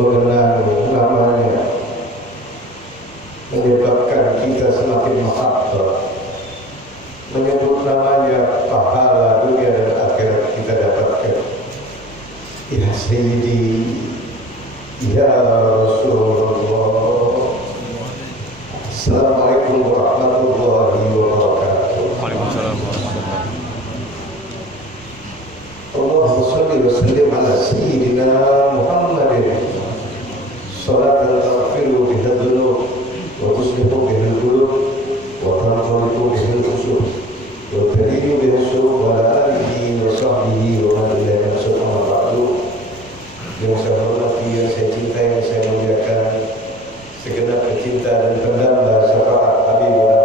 mengenal namanya menyebabkan kita semakin mahabbah. Menyebut namanya pahala dunia dan akhirat kita dapatkan. Ya Sayyidi, Ya Rasulullah. Assalamualaikum warahmatullahi wabarakatuh. Waalaikumsalam warahmatullahi wabarakatuh. Allahumma shalli wa sallim ala Sayyidina Muhammadin salatan taghfiru biha dzunub wa tuslihu biha al-qulub wa tanqalibu biha al-usul wa tadinu biha as-su'ub wa ala alihi wa sahbihi wa man ilayhi subhanahu wa ta'ala. Yang saya hormati, yang saya cintai, yang saya muliakan, segenap pecinta dan pendamba syafaat Habibur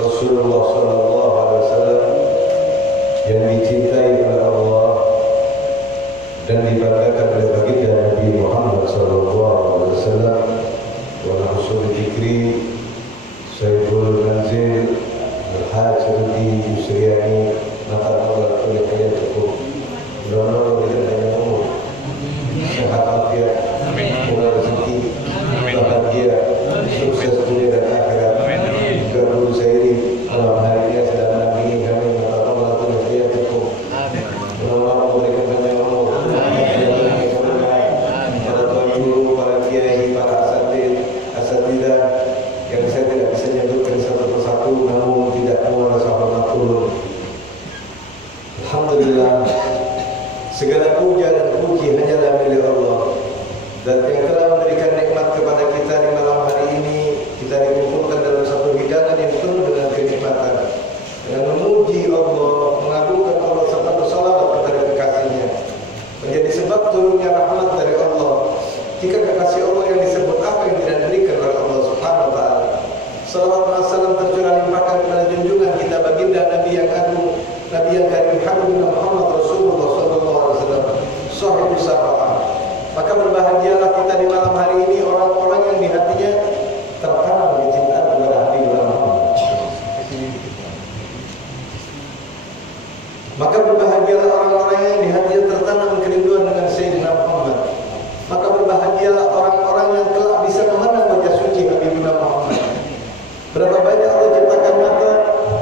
Rasulullah sallallahu alaihi wasallam yang dicintai oleh Allah dan dibanggakan oleh baginda Nabi Muhammad sallallahu alaihi wasallam. Wa nahsul dzikri Sayyidul Manzil Al-Hajj Rudi Yusriani Natal oleh hayatukum. Mudah-mudahan dengan yang umur sehat afiat, murah rezeki, bahagia, sukses dunia dan akhirat. Juga guru saya ini malam hari ini sedang mendampingi kami Natal oleh hayatukum. Mudah-mudahan memberikan banyak umur, para tuan guru, para kiai, para asatidah yang saya tidak bisa menyebutkan satu persatu, namun tidak muara sahabat turun. Alhamdulillah, segala puja dan puji hanyalah milik Allah, dan yang telah memberikan nikmat kepada kita di malam hari ini. Kita dikumpulkan dalam satu hidangan yang penuh dengan kenikmatan, dengan memuji Allah, mengagungkan Allah serta bersalawat kepada kekasihnya, menjadi sebab turunnya rahmat dari Allah. Jika kekasih Allah yang disebut, apa yang tidak diberikan oleh Allah Subhanahu wa taala. Salawat dan salam tercurah limpahkan kepada junjungan kita baginda Nabi yang agung, Nabi yang karim, Habibur Muhammad Rasulullah sallallahu alaihi wasallam, sahibus syafaat. Maka berbahagialah kita di malam hari ini, orang-orang yang di hatinya tertanam kecintaan kepada Habibur Muhammad. Maka berbahagialah orang-orang yang di hatinya tertanam kerinduan dengan Sayyidina Muhammad. Maka berbahagialah orang-orang yang kelak bisa memandang wajah suci Habibur Muhammad. Berapa banyak Allah ciptakan mata,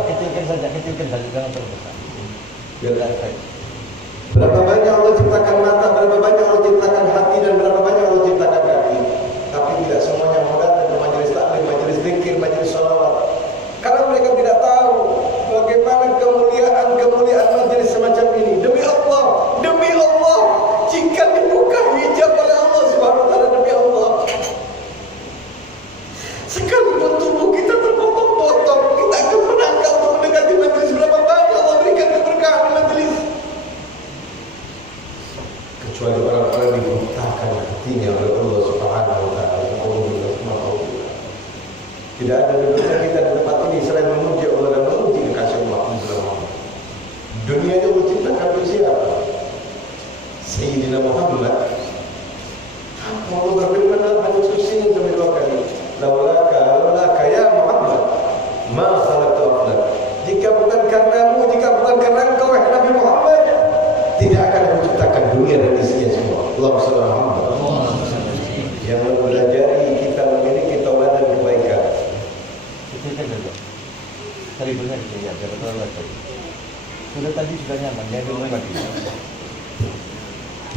kecilkan saja, jangan terbuka. Biarlah baik. berapa banyak Allah ciptakan mata, berapa banyak Allah ciptakan hati, dan berapa banyak Allah ciptakan kaki. Tapi tidak semuanya mau datang ke majelis taklim, majelis zikir, majelis sholawat, karena mereka tidak tahu bagaimana kemuliaan majelis semacam ini. Demi Allah, jika dibuka hijab oleh Allah Subhanahu wa taala, demi Allah, sekalipun tubuh kita terpotong-potong, kita akan menangkap untuk mendekati majelis. Berapa banyak Allah berikan keberkahan di majelis, kecuali orang-orang dibutakan hatinya oleh Allah Subhanahu wa taala. Tidak ada dosa kita di tempat ini selain memuji Allah dan memuji kekasih Allah. Dunia itu menciptakan siapa? Sayyidina Muhammad. Allah berfirman dalam hadis qudsi yang sampai 2 kali, laulaka ya Muhammad ma khalaqtu aflak. Jika bukan karenamu, jika bukan karena engkau wahai Nabi Muhammad, tidak akan aku ciptakan dunia dan isinya semua. Allahumma shalli ala Muhammad. Yang mempelajari kita memiliki taubat dan kebaikan. Kecilkan saja. Seribunya ya, biar terlalu lagi. Sudah tadi sudah nyaman, ya belum lagi.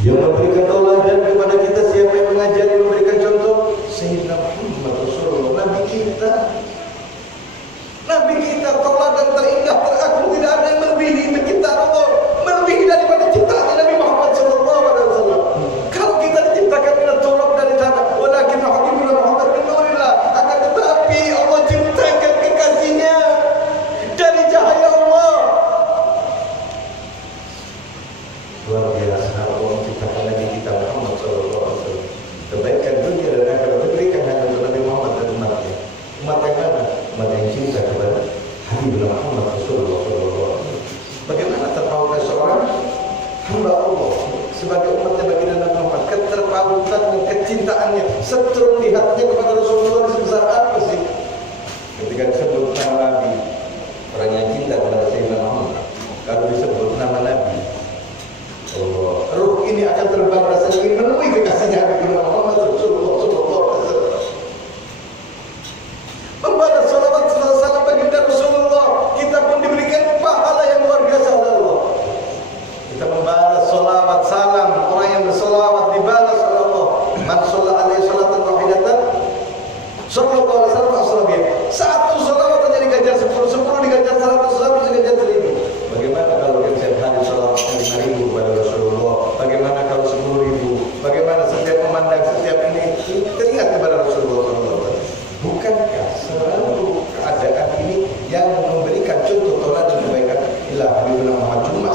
Yang memberikan tauladan kepada kita, siapa yang mengajari, memberikan contoh? Sayyidina Muhammad Rasulullah, Nabi kita. Nabi kita, tauladan terindah, teragung, tidak ada yang melebihi penciptaan Allah, melebihi daripada ciptaan Nabi Muhammad sallallahu alaihi wasallam. Kalau kita diciptakan dengan turab dari tanah, walakin Habibur Muhammad bin Nurillah, akan tetapi Allah ciptakan kekasihnya dari cahaya Allah. Luar biasa Allah menciptakan Nabi kita Muhammad sallallahu alaihi wasallam. Kebaikan dunia dan akhirat diberikan hanya untuk Nabi Muhammad dan umatnya. Umat yang mana? Umat yang cinta kepada Habibur Muhammad Rasulullah sallallahu alaihi wasallam. Bagaimana terpautnya seorang hamba Allah sebagai umatnya baginda Nabi Muhammad, keterpautan dan kecintaannya, setrum di hatinya kepada Rasulullah sebesar apa sih? Ketika disebut nama Nabi, orang yang cinta kepada Sayyidina Muhammad, kalau disebut nama Nabi, Allah, ruh ini akan terbang rasanya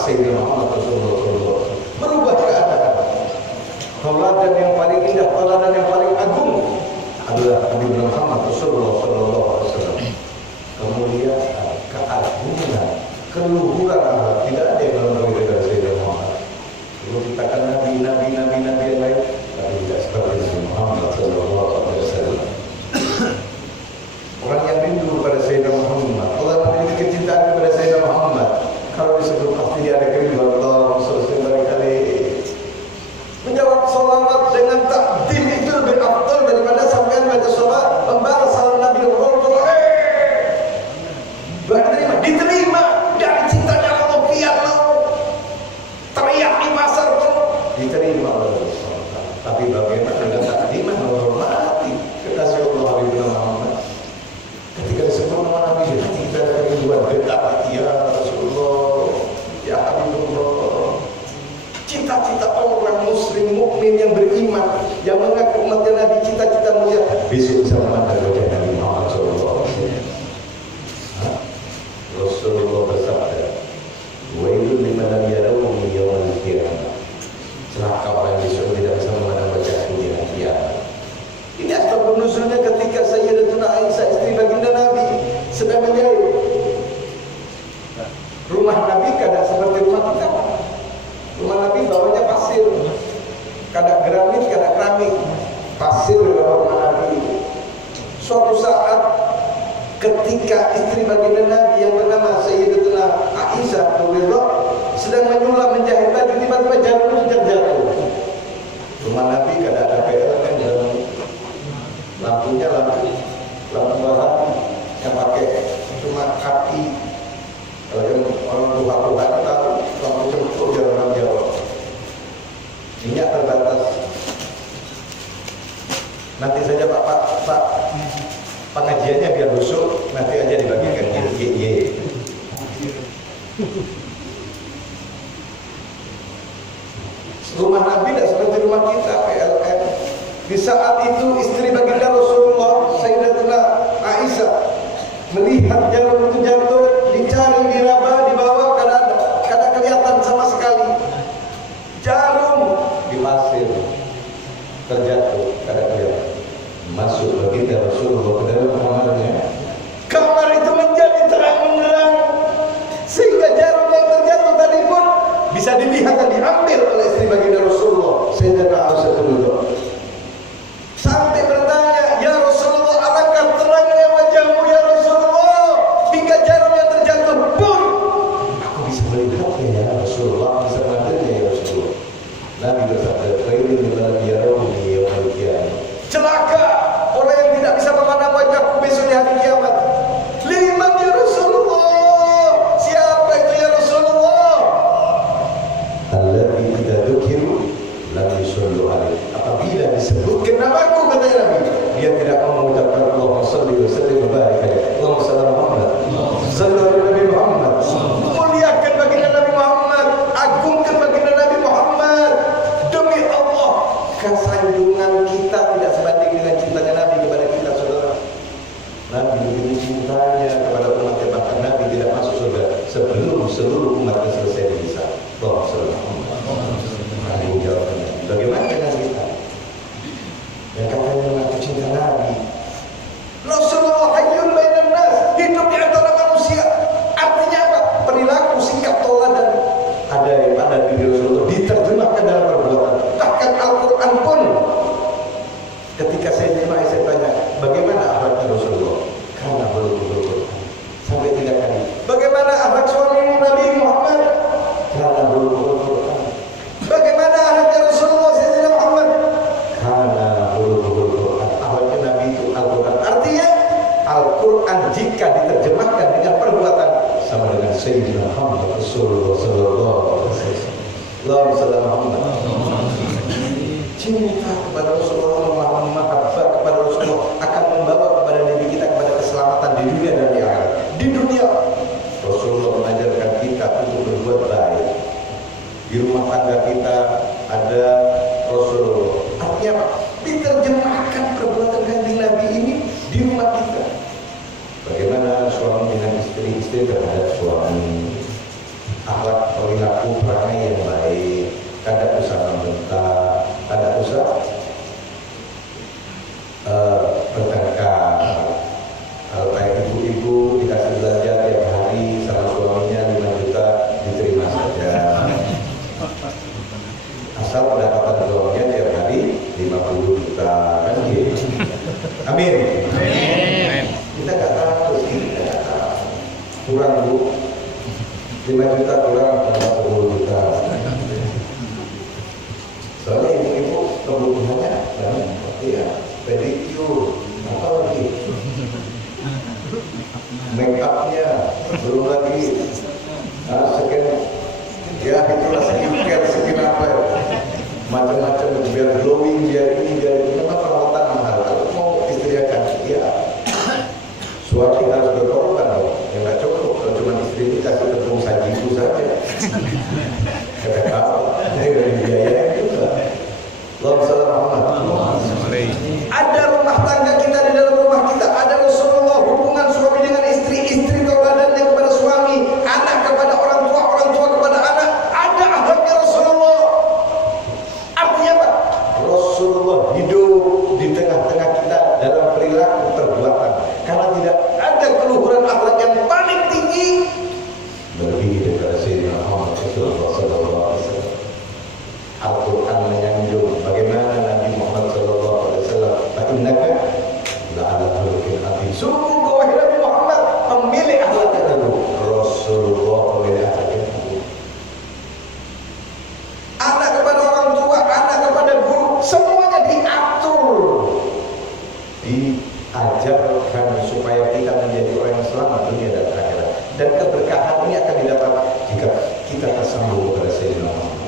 Sayyidina Muhammad Rasulullah SAW. Merubah keadaan. Tauladan yang paling indah, tauladan yang paling agung adalah Nabi Muhammad Rasulullah SAW. Kemuliaan, keagungan, keluhuran Allah tidak ada yang lebih dari Sayyidina Muhammad. Kalau kita kan nabi yang lain, tapi tidak seperti Nabi Muhammad SAW. Orang yang rindu pada Sayyidina Muhammad, Allah memiliki kecintaan kepada Sayyidina Muhammad. Kalau disebut pasti dia ada kerinduan Allah Rasulullah barangkali. Menjawab salawat dengan takdim itu lebih afdal daripada sampai baca salawat membalas salam Nabi Rasulullah. Diterima dari cintanya Allah, biar mau teriak di pasar pun diterima oleh Allah. Tapi bagaimana dengan takdim menghormati kekasih Allah Nabi Muhammad? Ketika disebut nama Nabi, hati kita ada kerinduan dekat, ya Rasulullah, ya Habibullah. Cita-cita orang muslim mukmin yang beriman, yang mengaku umatnya Nabi, cita-cita mulia besok bisa memandang wajah Nabi Muhammad SAW. Rasulullah bersabda, "Wailul liman lam yarawni yawmal qiyamah." Celaka orang yang besok tidak bisa memandang wajahku di hari kiamat. Ini asbab nuzulnya ketika Sayyidatuna Aisyah istri baginda Nabi sedang menjahit. Rumah Nabi kadang seperti rumah kita. Rumah Nabi bawahnya pasir, kadang granit, kadang keramik. Pasir di bawah rumah Nabi. Suatu saat ketika istri baginda Nabi yang bernama Sayyidatuna Aisyah sedang menyulap menjahit baju, tiba-tiba jarum itu terjatuh. Rumah Nabi kadang ada PLN dan lampunya lampu bahan yang pakai cuma kaki. Kalau yang orang tua-tua tahu lampu cempur di orang Jawa. Minyak terbatas. Nanti saja Pak pengajiannya biar busuk, nanti aja dibagikan ye. Rumah Nabi tidak seperti rumah kita, PLN. Di saat itu istri baginda Rasulullah Sayyidatuna Aisyah melihat jarum itu jatuh, dicari, diraba, dibawa, kadang kelihatan sama sekali. Jarum di pasir terjatuh, kadang kelihatan. Masuk baginda Rasulullah ke dalam kamarnya. Kamar itu menjadi terang benderang sehingga jarum yang terjatuh tadi pun bisa dilihat dan diambil oleh istri baginda Rasulullah Sayyidatuna Aisyah itu. Sampai bertanya, "Ya Rasulullah, alangkah terangnya wajahmu ya Rasulullah, hingga jarum yang terjatuh pun aku bisa melihatnya ya Rasulullah, bisa mengambilnya ya Rasulullah." Nabi bersabda, "Khairul liman yarawni yawmal qiyamah." Celaka orang yang tidak bisa memandang wajahku besok di hari kiamat. Liman ya Rasulullah, siapa itu ya Rasulullah? Alladzi idza dzukiru lam yusallu alaihi. Apabila disebutkan namaku, katanya Nabi, dia tidak mau mengucapkan Allahumma shalli wa sallim wa barik alaihi. Allahumma shalli ala Muhammad, sallu ala Nabi Muhammad. Muliakan baginda Nabi Muhammad, agungkan baginda Nabi Muhammad. Demi Allah, kesanjungan kita tidak sebanding dengan cintanya Nabi kepada kita, saudara. Nabi begitu cintanya kepada umatnya, bahkan Nabi tidak masuk surga sebelum seluruh umatnya selesai dihisab. Allahumma shalli ala Muhammad. Bagaimana dengan kita yang katanya mengaku cinta Nabi? Rasulullah hayyun bainan nas, hidup di antara manusia. Artinya apa? Perilaku, sikap, tauladan ada yang pada diri Rasulullah diterjemahkan dalam perbuatan. Bahkan Al-Quran pun ketika Sayyidatuna Aisyah tanya, bagaimana akhlaknya Rasulullah? Karena belum sampai 3 kali. Bagaimana akhlak suami Nabi Muhammad? Karena belum. Bagaimana akhlaknya Rasulullah Sayyidina Muhammad? Karena akhlaknya Nabi itu Al-Quran. Artinya Al-Quran jika diterjemahkan dengan perbuatan sama dengan Sayyidina Muhammad Rasulullah Sallallahu Alaihi Wasallam. Allahumma shalli ala Muhammad. Cinta kepada Rasulullah, mahabbah kepada Rasulullah akan membawa kepada diri kita kepada keselamatan di dunia dan di akhirat. Di dunia Rasulullah mengajarkan kita untuk berbuat baik. Di rumah tangga kita ada Rasulullah. Artinya apa? Diterjemahkan perbuatan kanjeng Nabi ini di rumah kita. Bagaimana suami dengan istri terhadap suami, akhlak perilaku berlaku perangai yang baik, kada usah membentak, kada usah bertengkar. Kalau kayak ibu-ibu dikasih belanja tiap hari sama suaminya 5 juta, diterima saja. Asal pendapatan suaminya tiap hari 50 juta, kan gitu. Amin. Amin. Kita nggak tahu sih, kita nggak tahu. Kurang bu, 5 juta kurang tambah 10 juta. Soalnya ibu-ibu kebutuhannya kan, ya pedicure, apa lagi? Make upnya, belum lagi sekian, ya itulah skincare, sekian apa ya, macam-macam biar glowing, biar ini, biar itu. Memang perawatan mahal. Kalau mau istri akan, ya suami harus berkorban dong. Ya nggak cukup kalau cuma istri ini kasih tepung sajiku saja. Kata apa? Ini dari biaya juga. Ada rumah tangga kita, di dalam rumah kita ada Rasulullah, hubungan suami dengan istri, istri tauladannya kepada suami, anak kepada orang tua kepada anak, ada akhlaknya Rasulullah. Artinya apa? Rasulullah hidup di tengah-tengah kita dalam perilaku perbuatan. Karena tidak ada keluhuran akhlak yang paling tinggi melebihi daripada Sayyidina Muhammad sallallahu alaihi wasallam. Al-Quran menyanjung bagaimana Nabi Muhammad sallallahu alaihi wasallam, fa innaka la'ala khuluqin azim. Sungguh kau wahai Nabi Muhammad memilih akhlak yang bagus. Rasulullah memilih akhlak yang bagus. Anak kepada orang tua, anak kepada guru, semuanya diatur, diajarkan supaya kita menjadi orang yang selamat dunia dan akhirat. Dan keberkahan ini akan didapat jika kita tersambung kepada Sayyidina Muhammad.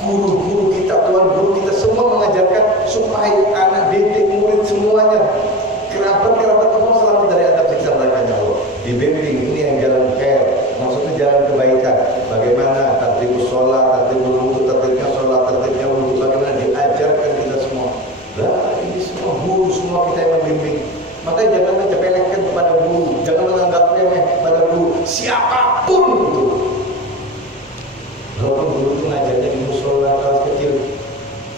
Guru-guru kita, tuan guru kita semua mengajarkan supaya anak didik, murid semuanya, kerabat-kerabat semua selamat dari adab siksa nerakanya Allah. Dibimbing ini yang jalan khair, maksudnya jalan kebaikan. Bagaimana tertib sholat, tertib wudu, tertibnya sholat, tertibnya wudu, bagaimana diajarkan kita semua. Lah ini semua guru, semua kita yang membimbing. Makanya jangan mencepelekkan kepada guru, jangan menganggap remeh pada guru, siapapun itu. Walaupun guru itu ngajarnya di musola kelas kecil,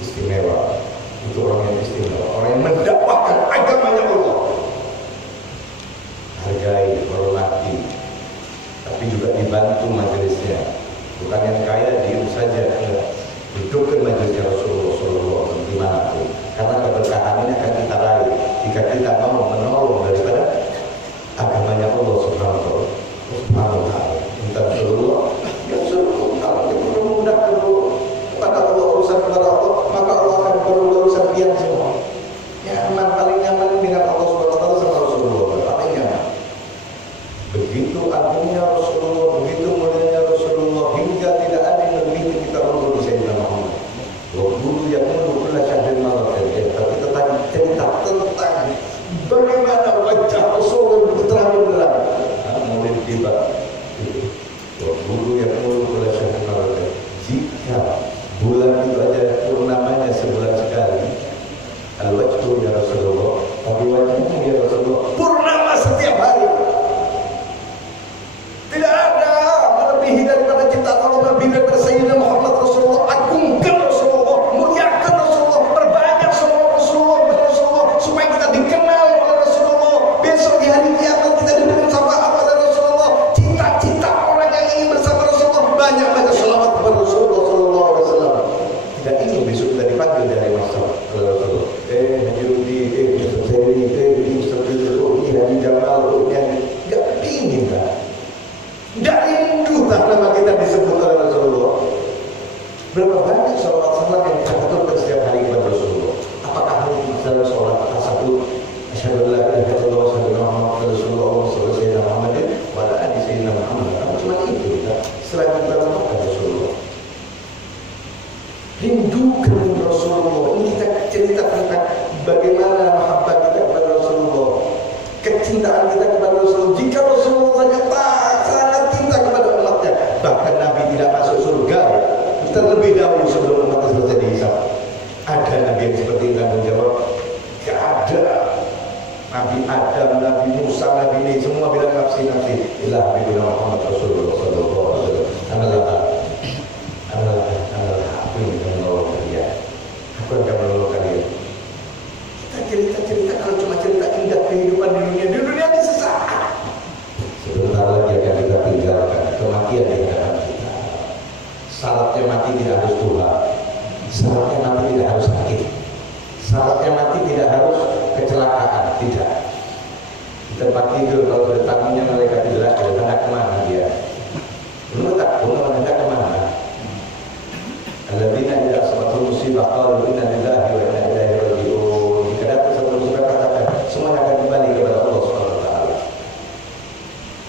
istimewa. Itu orang yang istimewa, orang yang mendakwahkan agamanya Allah. Hargai, hormati, tapi juga dibantu majelisnya. Bukan yang kaya diam saja, enggak. Hidupkan majelisnya Rasulullah dimanapun. Karena keberkahan ini akan kita raih jika kita mau menolong daripada agamanya Allah Subhanahu wa Ta'ala. Minta Rasulullah, ya Rasulullah. Kalau kita mudah kepada Allah, urusan kepada Allah, maka Allah akan berurusan biar semua. Nyaman, paling nyaman dengan Allah Subhanahu wa Ta'ala sama Rasulullah, paling nyaman. Begitu agungnya Rasulullah, begitu mulianya Rasulullah, hingga tidak ada yang lebih kita menurut Sayyidina Muhammad. Guru yang menurut syahid malam, tapi tentang cerita tentang bagaimana wajah Rasulullah terang-terang. Mulai tiba. Guru yang menurut syahid malam, jika bulan itu ada purnamanya sebulan sekali, al-wajhu ya Rasulullah, tapi wajahnya ya Rasulullah purnama setiap hari. Tidak ada melebihi daripada ciptaan Allah, melebihi daripada Sayyidina Muhammad Rasulullah. Agungkan Rasulullah, muliakan Rasulullah, perbanyak semua Rasulullah supaya kita dikenal oleh Rasulullah. Besok di hari kiamat kita diberikan syafaat oleh Rasulullah. Cita-cita orang yang ingin bersama Rasulullah banyak baca shalawat kepada Rasulullah sallallahu alaihi wasallam. Tidak ingin besok kita dipanggil dari masyarakat Rasulullah. Haji Rudi, Ustaz Seri, Ustaz Rizul, Haji Jamal, tidak ingin kan? Tidak rindu tak nama kita disebut oleh Rasulullah. Berapa banyak sholat-sholat yang kita aturkan setiap hari kepada Rasulullah? Apakah hanya misalnya sholat satu asyhadu an la ilaha illallah wa asyhadu anna muhammadan rasulullah wa sallallahu alaihi Muhammadin wa ala alihi sayyidina Muhammad. Cuma itu kita selain kita melakukan Rasulullah. Rindukan Rasulullah. Ini kita cerita tentang bagaimana mahabbah kita kepada Rasulullah, kecintaan kita kepada Rasulullah. Jika Rasulullah saja sangat cinta kepada umatnya, bahkan Nabi tidak masuk surga terlebih dahulu sebelum umat selesai dihisab. Ada Nabi yang seperti itu tanggung jawab? Tidak ada. Nabi Adam, Nabi Musa, Nabi ini semua bilang nafsi. Ilah Nabi Muhammad Rasulullah sallallahu alaihi wasallam. syaratnya mati tidak harus tua, syaratnya mati tidak harus sakit, syaratnya mati tidak harus kecelakaan, tidak. Di tempat tidur kalau sudah tamunya malaikat tidak ada hendak kemana dia? Belum tak tahu hendak kemana. Alladzina idza asabathum musibah qalu inna lillahi wa inna ilaihi raji'un. Jika datang satu musibah katakan semuanya akan kembali kepada Allah Subhanahu wa taala.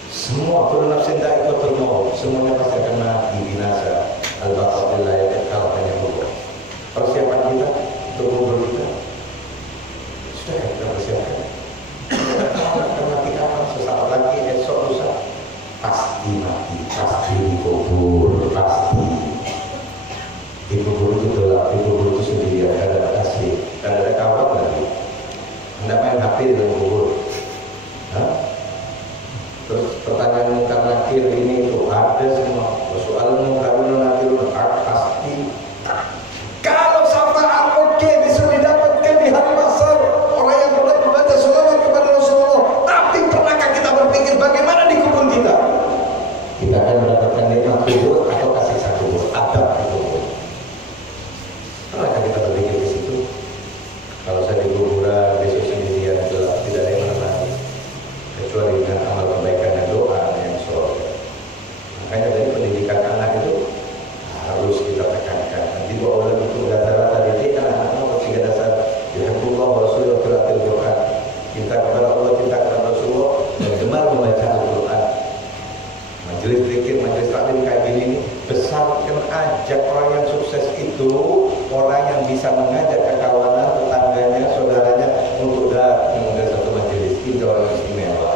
Semua kullu nafsin dha'iqatul maut, semuanya pasti akan mati binasa. Al-baqa'u lillahi ta'ala hanya Allah. Persiapan kita untuk kubur kita sudah kita persiapkan. Akan mati kapan? Sesaat lagi, esok, lusa pasti mati, pasti dikubur, pasti. Dikubur itu gelap, dikubur itu sendirian, tidak ada kasih, tidak ada kawan lagi. Anda main HP di dalam kubur. Terus pertanyaan mungkar nakir ini itu ada semua. Soal mungkar nakir pasti. Kalau syafaat oke bisa didapatkan di hari mahsyar. Orang yang pernah membaca sholawat kepada Rasulullah. Tapi pernahkah kita berpikir bagaimana di kubur kita? Kita akan mendapatkan nikmat kubur atau kasih sayang kubur, adab di kubur. Pernahkah kita berpikir di situ? Kalau saya di kuburan besok sendirian gelap, tidak ada yang menemani kecuali dengan amal kebaikan dan doa yang soleh. Makanya dari pendidikan anak itu harus kita tekankan. Nanti bahwa oleh itu rata-rata didik anak-anak nomor 3 dasar yuhibbullah wa rasulullah qiraatul Quran. Cinta kepada Allah, cinta kepada Rasulullah, dan gemar membaca Al-Quran. Majelis zikir, majelis taklim kayak gini nih, besarkan ajak orang yang sukses itu, orang yang bisa mengajak kekawanan, tetangganya, saudaranya untuk datang ke satu majelis. Itu orang yang istimewa.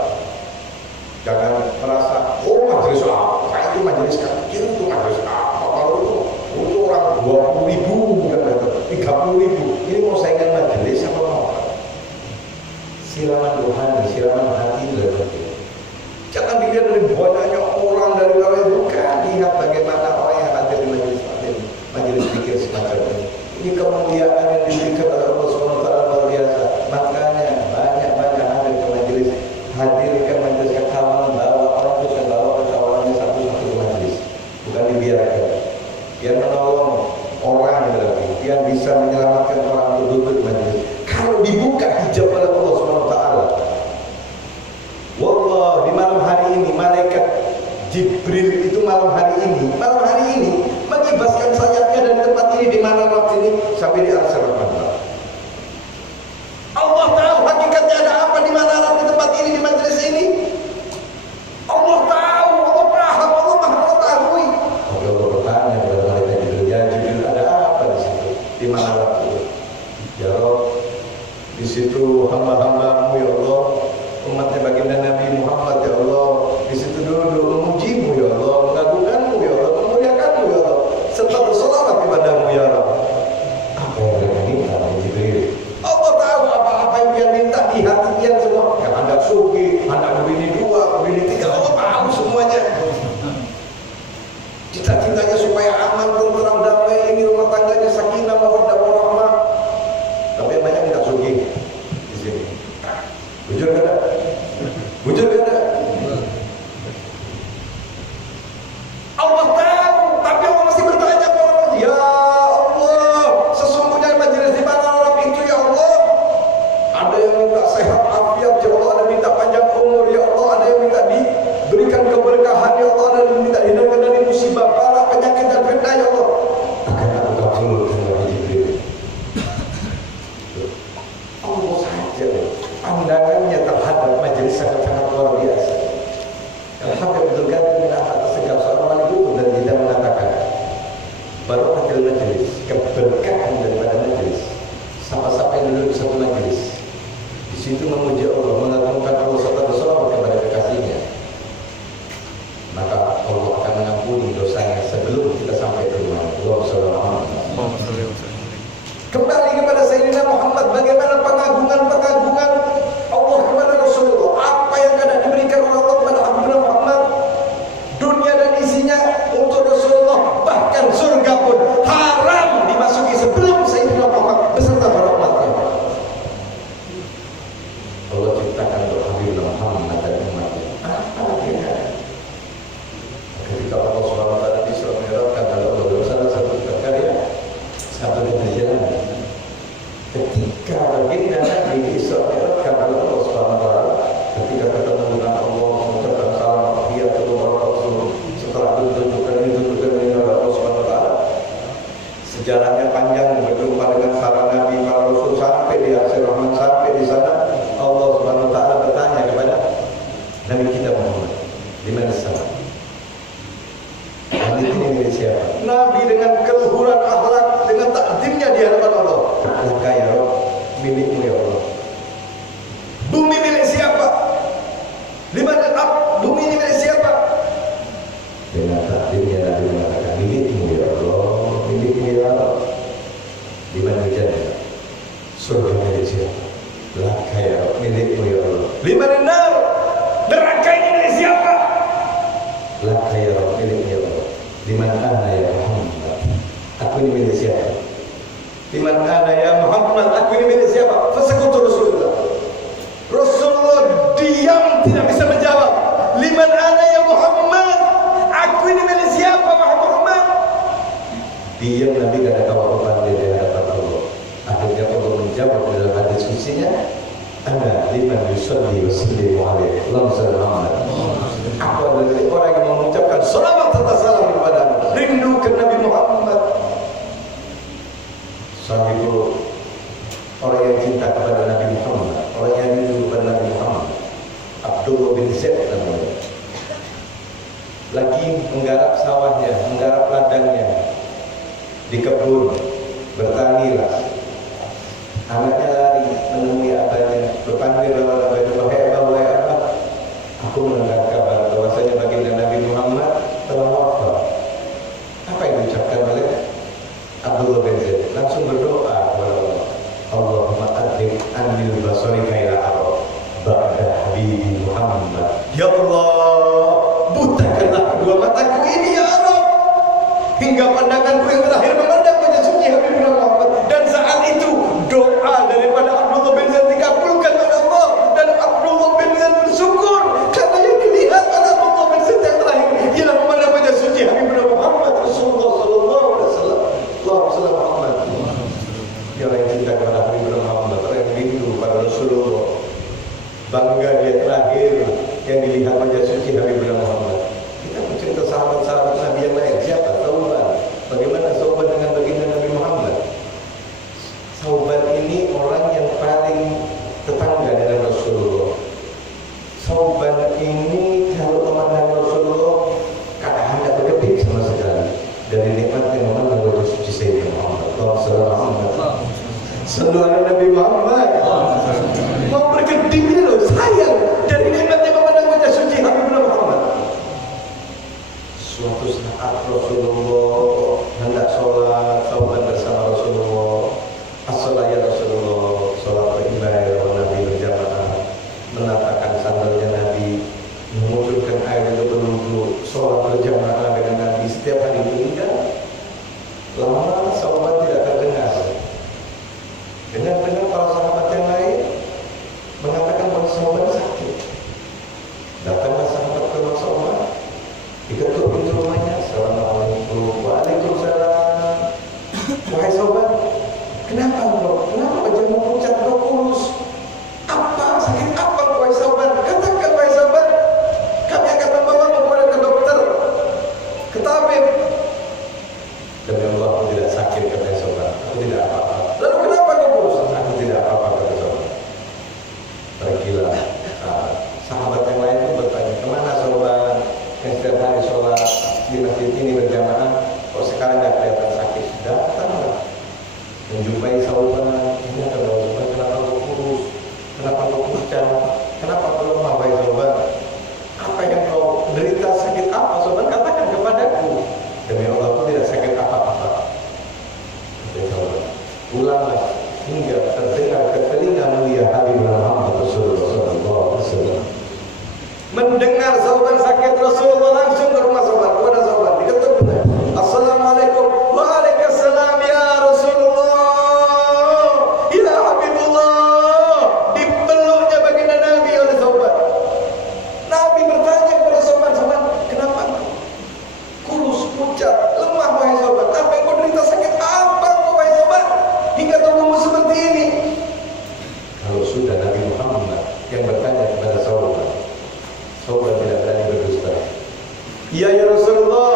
Jangan merasa, oh majelis apa? Itu majelis kecil, itu majelis apa? Kalau itu orang 20.000 bukan 30.000. Ini mau saingan majelis apa mau? Siraman rohani, siraman hati lebih. Jangan dilihat dari banyaknya orang dari luar, bukan. Lihat bagaimana orang yang hadir di majelis taklim, majelis zikir semacam ini. Ini kemuliaan yang diberikan oleh Allah Subhanahu wa taala luar biasa. Makanya banyak-banyak hadir ke majelis, hadirkan majelis kekawanan, bawa orang itu, saya bawa kekawanannya satu-satu ke majelis, bukan dibiarkan. Yang menolong orang lagi, yang bisa menyelamatkan orang untuk duduk di majelis. Kalau dibuka hijab oleh Allah Subhanahu wa taala, wallah di malam hari ini malaikat Jibril itu malam hari ini mengibaskan sayapnya dari tempat ini di mana waktu ini sampai di arsy Rahman. Allah tahu hakikatnya ada apa di mana di tempat ini, di majelis ini. Allah tahu, Allah paham, Allah maha mengetahui. Maka Allah bertanya kepada malaikat Jibril, ya Jibril ada apa di situ? Di mana waktu? Ya Allah, di situ hamba-hambamu ya Allah, umatnya baginda Nabi Muhammad ya Allah, di situ duduk memujimu ya Allah, mengagungkanmu ya Allah, memuliakanmu ya Allah, serta bersolawat kepadamu ya Allah. Apa yang mereka minta dari Jibril? Allah tahu apa-apa yang dia minta di hati dia semua. Yang anda suki, anda begini 2, begini 3, Allah tahu semuanya. Cita-citanya supaya aman, tenteram, damai, ini rumah tangganya sakinah, mawaddah, warahmah. Tapi yang banyak minta suki di sini. Bujur kan? Bujur kan? Allah tahu, tapi Allah masih bertanya kepada Allah, ya Allah, sesungguhnya majelis di mana orang itu ya Allah. Ada yang minta sehat afiat ya Allah, ada yang minta panjang umur ya Allah, ada yang minta diberikan keberkahan ya Allah, ada yang minta hindarkan dari musibah, bala, penyakit dan fitnah ya Allah. Aku ini milik siapa? Liman ana ya Muhammad, aku ini milik siapa? Fasekutu Rasulullah. Rasulullah diam, tidak bisa menjawab. Liman ana ya Muhammad, aku ini milik siapa wahai Muhammad? Diam, Nabi gak ada jawaban di hadapan Allah. Akhirnya Allah menjawab dalam hadis kutsinya, ana liman yusalli wa sallimu alaihi Muhammad. Aku adalah orang yang mengucapkan salawat serta salam kepadamu, rindu ke Nabi Muhammad. Sahabu orang yang cinta kepada Nabi Muhammad, orang yang rindu kepada Nabi Muhammad, Abdullah bin Zaid namanya. Lagi menggarap sawahnya, menggarap ladangnya di kebun, bertanilah. Anaknya lari menemui abahnya, berpanggil lawan abahnya, wahai abah, wahai abah, aku mendengar kabar bahwasanya baginda Nabi Muhammad telah wafat. Apa yang diucapkan oleh Abdullah bin Zaid? Langsung berdoa kepada Allah, Allahumma adrik anil basari kaila arab ba'da habibi Muhammad. Ya Allah, butakanlah kedua mataku ini ya Allah, hingga pandanganku yang terakhir memandang wajah suci Habib Muhammad. Dan saat itu doa daripada Abdullah bin Zaid dikabulkan oleh Allah, dan Abdullah bin Zaid bersyukur karena yang dilihat oleh Abdullah bin Zaid yang terakhir ialah memandang wajah suci Habib Muhammad Rasulullah sallallahu alaihi wasallam. Allahumma shalli ala Muhammad. Ya, orang yang cinta kepada Habib Muhammad, orang yang rindu pada Rasulullah, bangga dia terakhir yang dilihat wajah suci Habib Muhammad. Kita mencinta sahabat-sahabat Nabi yang lain. Siapa? Sauban. Bagaimana Sauban dengan baginda Nabi Muhammad? Sauban ini orang yang paling tetangga dengan Rasulullah. Sauban ini kalau memandang Rasulullah kadang tidak berkedip sama sekali dari nikmat yang memandang wajah suci Sayyidina Muhammad. Sallallahu alaihi Nabi Muhammad. Mau berkedip ini loh, sayang dari nikmat yang memandang wajah suci Habib Muhammad. Suatu saat Rasulullah hendak sholat, Sauban bersama Rasulullah. As-sholat ya Rasulullah, sholat beribadah wa Nabi berjamaah, menatakan sandalnya Nabi, memunculkan air untuk berwudu, sholat berjamaah dengan Nabi setiap hari meninggal. Lama Sauban tidak terdengar. Dengar para sahabat yang lain mengatakan bahwa Sauban sakit. Datanglah sahabat ke rumah Sauban, diketuk pintu rumahnya. Assalamualaikum. Waalaikumsalam. Wahai Sauban, kenapa engkau? Kenapa wajahmu pucat, kau kurus? Apa? Sakit apa wahai Sauban? Katakan wahai Sauban, kami akan membawamu ke dokter, ke tabib. Demi Allah, aku tidak sakit, kata Sauban. Aku tidak apa-apa. Lalu kenapa kau kurus? Aku tidak apa-apa, kata Sauban. Pergilah. Sahabat yang lain pun bertanya, kemana Sauban yang setiap hari sholat di masjid ini berjamaah, kok sekarang tidak kelihatan sakit? Datanglah menjumpai Sauban. Ini adalah Sauban, kenapa kau kurus? Kenapa kau pucat? Kenapa kau lemah, wahai Sauban? Apa yang kau derita, sakit apa? Sauban, katakan kepadaku. Demi Allah, aku tidak sakit apa-apa. Ulanglah hingga terdengar ke telinga mulia Habib Muhammad Rasulullah sallallahu alaihi wasallam. Mendengar Sauban sakit, Rasulullah langsung ke rumah Sauban, kepada Sauban, diketuk pintu. Assalamualaikum. Waalaikumsalam ya Rasulullah, ya Habibullah. Dipeluknya baginda Nabi oleh Sauban. Nabi bertanya kepada Sauban, Sauban, kenapa kurus, pucat, lemah wahai Sauban? Apa yang kau derita, sakit apa kau wahai Sauban hingga tubuhmu seperti ini? Kalau sudah Nabi Muhammad yang bertanya kepada Sauban, Sauban tidak berani berdusta. Iya ya Rasulullah,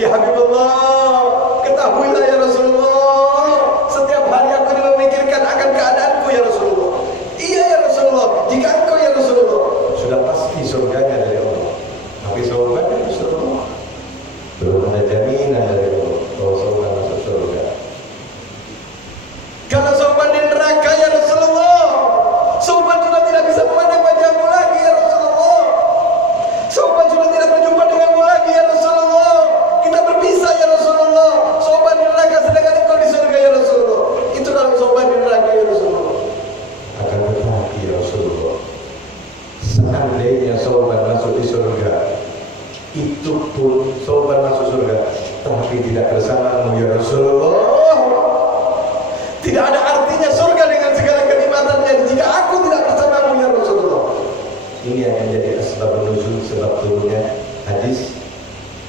ya Habibullah, ketahuilah ya Rasulullah, setiap hari aku memikirkan akan keadaanku ya Rasulullah. Iya ya Rasulullah, jika engkau ya Rasulullah, sudah pasti surganya dari Allah. Tapi Sauban ya Rasulullah, belum ada jaminan dari Allah bahwa Sauban masuk surga. Kalau Sauban di neraka ya Rasulullah, Sauban sudah tidak bisa memandang wajahmu lagi ya Rasulullah. Sauban sudah tidak berjumpa denganmu lagi ya Rasulullah. Kita berpisah ya Rasulullah. Sauban di neraka bersamamu ya Rasulullah. Tidak ada artinya surga dengan segala kenikmatannya jika aku tidak bersamamu ya Rasulullah. Ini yang menjadi sebab nuzul, sebab turunnya hadis.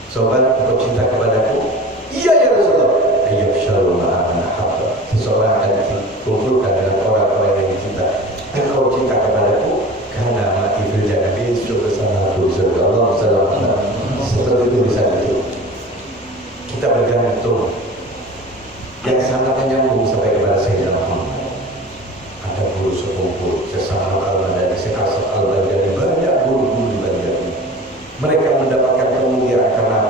Sobat, engkau cinta kepadaku? Iya ya Rasulullah. Ayyub syarul ma'amana habba. Seseorang akan dikumpulkan dengan orang-orang yang dicinta. Engkau cinta kepadaku karena ma'ifil janabi bersama aku surga Allah SWT. Seperti itu bisa itu. Kita bergantung yang sangat menyambung sampai kepada Sayyidina Muhammad. Ada guru sepupu sesama al-Badani, sekasat al-Badani, banyak guru-guru di Badani. Mereka mendapatkan kemuliaan karena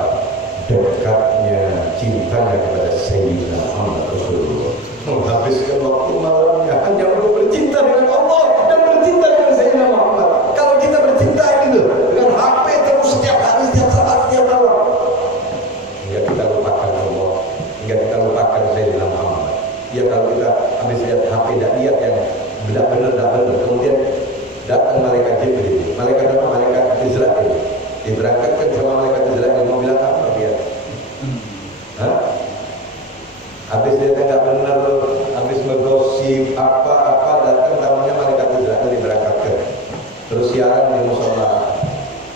dekatnya cintanya kepada Sayyidina Muhammad Rasulullah. Menghabiskan waktu malamnya hanya untuk bercinta dengan Allah dan bercinta dengan Sayyidina Muhammad. Kalau kita bercinta ini dengan HP terus setiap hari, setiap saat, setiap malam, hingga kita lupakan Allah, hingga kita lupakan Sayyidina Muhammad. Ya kalau kita habis lihat HP dan lihat yang benar-benar, kemudian datang malaikat Jibril, malaikat Israel, diberangkatkan sama malaikat Israel, mau bilang apa dia? Habis dia tidak benar, habis menggosip apa-apa, datang namanya malaikat Israel diberangkatkan. Terus siaran di musola.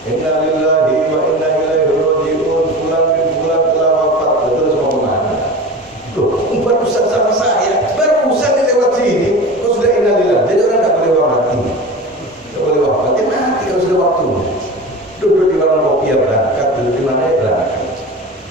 Inna lillahi wa inna ilaihi raji'un. Fulan bin fulan telah wafat. Terus mau kemana? Tuh, barusan sama saya, barusan lewat sini. Kok sudah inna lillahi? Jadi orang tidak boleh mati. Tidak boleh wafat. Dia mati kalau sudah waktunya. Duduk di warung kopi ya berangkat, duduk di mana ya berangkat.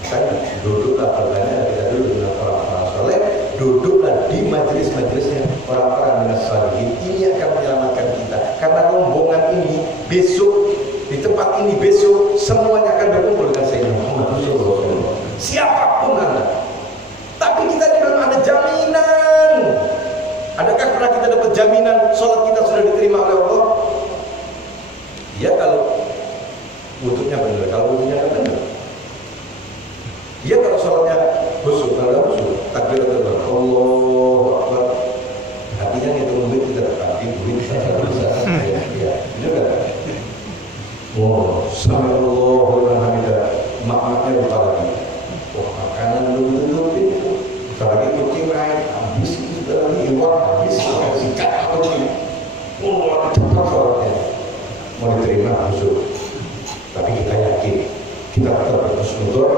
Kan duduklah pertanyaan, kita duduk dengan orang-orang soleh, duduklah di majelis-majelisnya orang-orang dengan salihin. Ini akan menyelamatkan kita. Karena rombongan ini besok di tempat ini besok semuanya akan berkumpul dengan Sayyidina Muhammad Rasulullah. Siapapun Anda. Tapi kita belum ada jaminan. Adakah pernah kita dapat jaminan sholat kita sudah diterima oleh Allah? Ya kalau wudhunya benar, kalau wudhunya tidak benar. Ya kalau sholatnya khusyuk, kalau khusyuk, takbiratul ihram, Allahu Akbar. Hatinya ngitung duit kita tapi duit bisa. Ya, ini kan. Oh, Allahu Akbar. Maknanya lupa lagi. Wah, makanan belum tentu itu. Apalagi kucing lain habis itu sudah lagi iwak habis sikat kucing. Oh, cepat sholatnya. Mau diterima khusyuk. Tapi kita yakin kita tetap bersyukur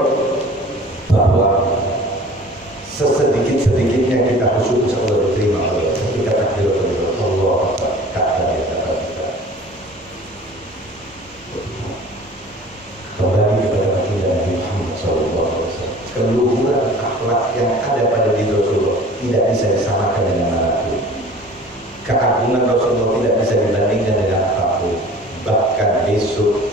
bahwa sesedikit-sedikitnya kita khusyuk insya Allah diterima oleh ketika takbiratul ihram Allah tak ada kata kita. Kembali kepada baginda Nabi Muhammad SAW. Keluhuran akhlak yang ada pada diri Rasulullah tidak bisa disamakan dengan manapun. Keagungan Rasulullah tidak bisa dibandingkan dengan apapun. Bahkan besok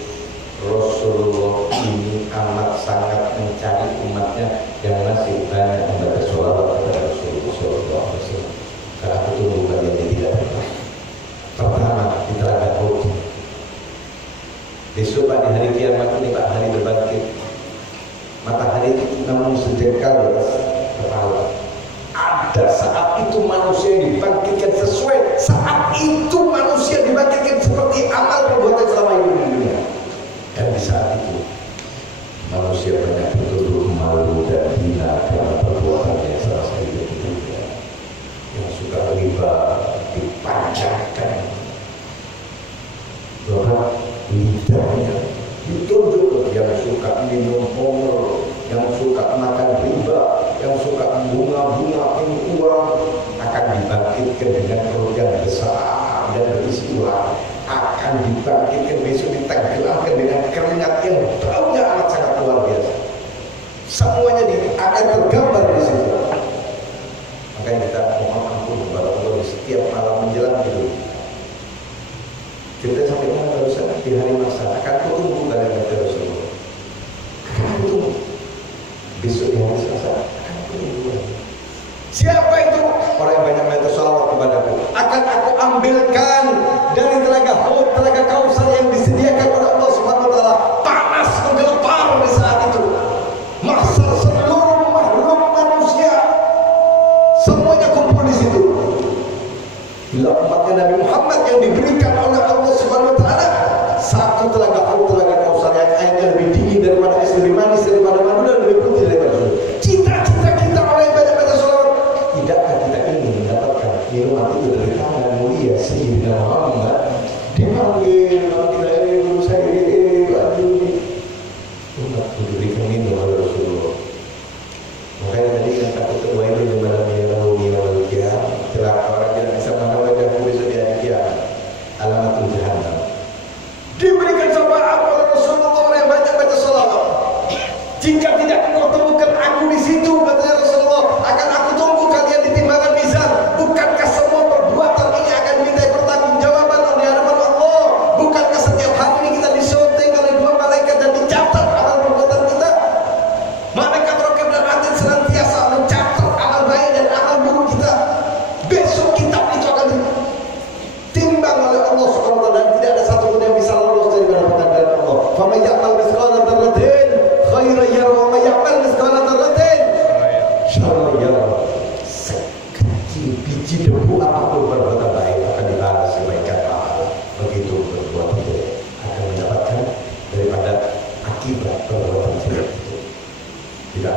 Rasulullah ini amat sangat mencari umatnya yang masih banyak membaca sholawat kepada Rasulullah SAW. Karena itu bukan yang dia tidak pernah. Pertama, di telaga Uhud. Besok Pak, di hari kiamat ini Pak, hari berbangkit. Matahari itu namun sejengkal di atas kepala. Ada saat itu manusia dibangkitkan sesuai. Saat itu manusia dibangkitkan seperti amal perbuatan selama hidup di dunia. Dan di saat itu manusia banyak betul-betul malu dan hina karena perbuatannya salah satu itu yang suka riba dipanjangkan, bahwa lidahnya ditunjuk, yang suka minum homer, yang suka makan riba, yang suka bunga-bunga uang akan dibangkitkan dengan perut yang besar dan berisi uang. Akan dibangkitkan besok ditenggelamkan dengan keringat yang baunya amat sangat luar biasa. Semuanya akan tergambar di situ. Makanya kita mohon ampun kepada Allah di setiap malam menjelang tidur. Kita sampai mana barusan di hari masa akan tunggu kalian kata Rasulullah. Akan tunggu besok di hari Selasa akan tunggu. Siapa itu? Orang yang banyak membaca sholawat kepadaku. Akan aku ambilkan dari telaga Uhud, telaga Kausar yang disediakan oleh Allah Subhanahu wa taala. Panas menggelepar di saat itu. Masa seluruh makhluk manusia semuanya kumpul di situ. Bila umatnya Nabi Muhammad yang diberikan oleh Allah Subhanahu wa taala satu telaga Uhud, telaga Kausar yang airnya lebih dingin daripada es, lebih manis daripada madu dan lebih putih daripada susu.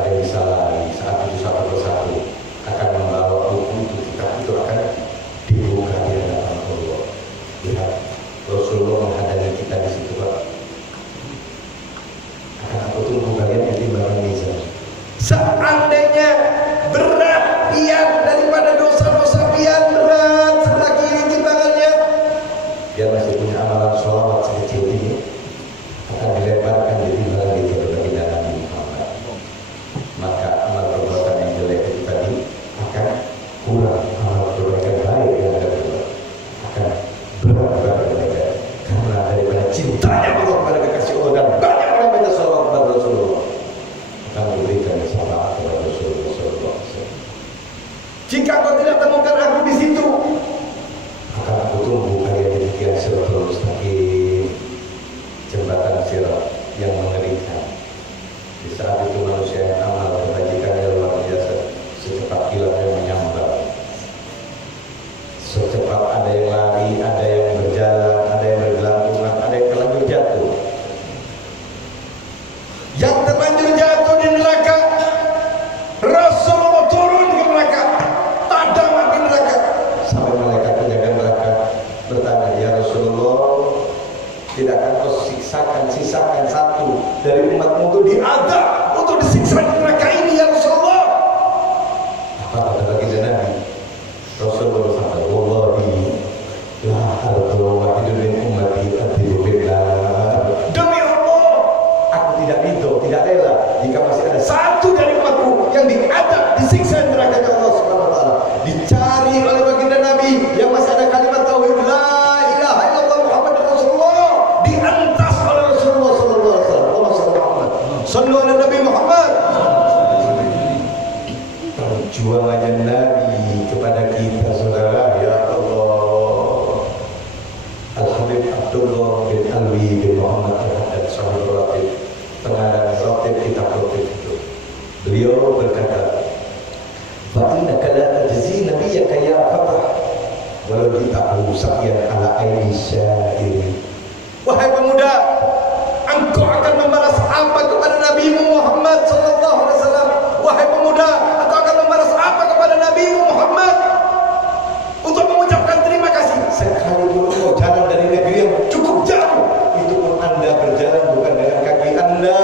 ada yang bisa lari saat itu satu persatu akan membawa buku itu, kitab itu akan dibuka di hadapan Allah. Lihat Rasulullah menghadiri kita di situ, Pak. Akan aku tunggu kalian di timbangan mizan. Seandainya berat pian daripada dosa-dosa pian berat sebelah kiri timbangannya, dia masih punya amalan sholawat sekecil ini, akan dilebarkan di timbangan itu baginda Nabi Muhammad. Maka amal perbuatan yang jelek itu tadi akan kurang, amal perbuatan baik yang ada akan berat kepada mereka, karena daripada cintanya Allah kepada kekasih Allah dan banyak orang baca sholawat kepada Rasulullah, akan memberikan syafaat kepada Rasulullah SAW. Jika kau tidak temukan aku di situ, akan aku tunggu kalian di tiang Siratul Mustaqim, jembatan sirat yang mengerikan. Di saat itu manusia yang amal kebajikannya luar biasa, secepat kilat yang menyambar, secepat ada yang lari, ada yang berjalan, ada yang bergelantungan, ada yang terlanjur jatuh. Yang terlanjur jatuh di neraka, Rasulullah turun ke neraka, tadaman di neraka, sampai malaikat penjaga neraka bertanya, ya Rasulullah, tidak akan kau sisakan satu dari umatmu untuk diadab, untuk disiksa di neraka ini ya Rasulullah? Apa kata baginda Nabi? Rasulullah bersabda, wallahi la ardu wahidun min ummati adibu billah. Demi Allah, aku tidak ridho, tidak rela jika masih ada satu dari umatku yang diadab, disiksa di neraka Allah Subhanahu wa taala. Dicari oleh baginda Nabi yang masih ada kalimat tauhid la ilaha illallah Muhammadur Rasulullah, diantas oleh Rasulullah sallallahu alaihi wasallam. Sallu ala Nabi Muhammad. Perjuangannya Nabi kepada kita, saudara, ya Allah. Al-Habib Abdullah bin Alwi bin Muhammad Al-Haddad Sahib Ratib, pengarang Ratib, kitab Ratib itu, beliau berkata, fa'inaka la tajzi nabiyyaka ya fatah walau jitahu sa'yan ala aini syairi. Wahai pemuda, engkau akan membalas apa kepada Nabimu Muhammad sallallahu alaihi wasallam? Wahai pemuda, engkau akan membalas apa kepada Nabimu Muhammad untuk mengucapkan terima kasih? Sekalipun engkau jalan dari negeri yang cukup jauh, itu pun Anda berjalan bukan dengan kaki Anda